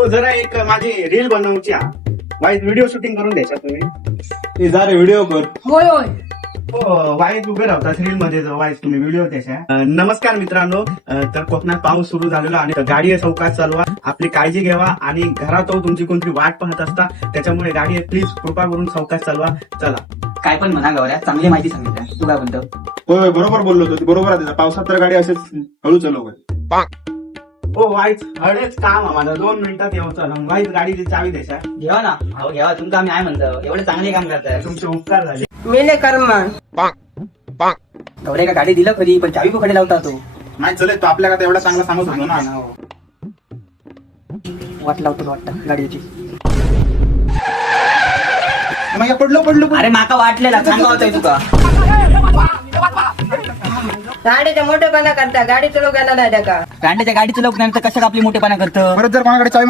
हो जरा एक माझी रील बनवची वाईट व्हिडिओ शूटिंग करून द्यायचा तुम्ही. जा रे व्हिडिओ कर. होय होय. हो वाईट उभे राहतात रील मध्ये वाईट तुम्ही व्हिडिओ त्याच्या. नमस्कार मित्रांनो, तर कोकणात पाऊस सुरू झालेला आणि गाडी चौकात चालवा, आपली काळजी घ्यावा आणि घरात तुमची कोणतरी वाट पाहत असता, त्याच्यामुळे गाडी प्लीज कृपा करून चौकात चालवा. चला. काय पण म्हणा गौऱ्या, चांगली माहिती सांगितलं. तू काय म्हणतो? होय बरोबर बोललो होतो, बरोबर आहे. पावसात तर गाडी असेच हळू चालव. हो वाईट हळेच काम आम्हाला 2 मिनिटात येऊ. चला वाईट गाडीची चावी द्यायचा. घेवा ना, अहो घेवा. तुमचं आम्ही आहे म्हणतो, एवढे चांगले काम करताय. तुमचे उपकार झाले. मेले कर्म. गौऱ्या का गाडी दिलं कधी, पण चावी पकडे लावता तू. नाही चले, तो आपल्याला आता एवढा चांगला सांगत होतो ना. वाट लावतो वाटतं गाडीची. मग पडलो. अरे माका वाटलेला सांगा होतोय तुका. गाडीचा मोठेपणा करता, गाडी चालू गेला नाही का? गांडीच्या गाडीचं लोक नाही तर कशा आपली मोठेपणा करतं. परत जर कोणाकडे चावी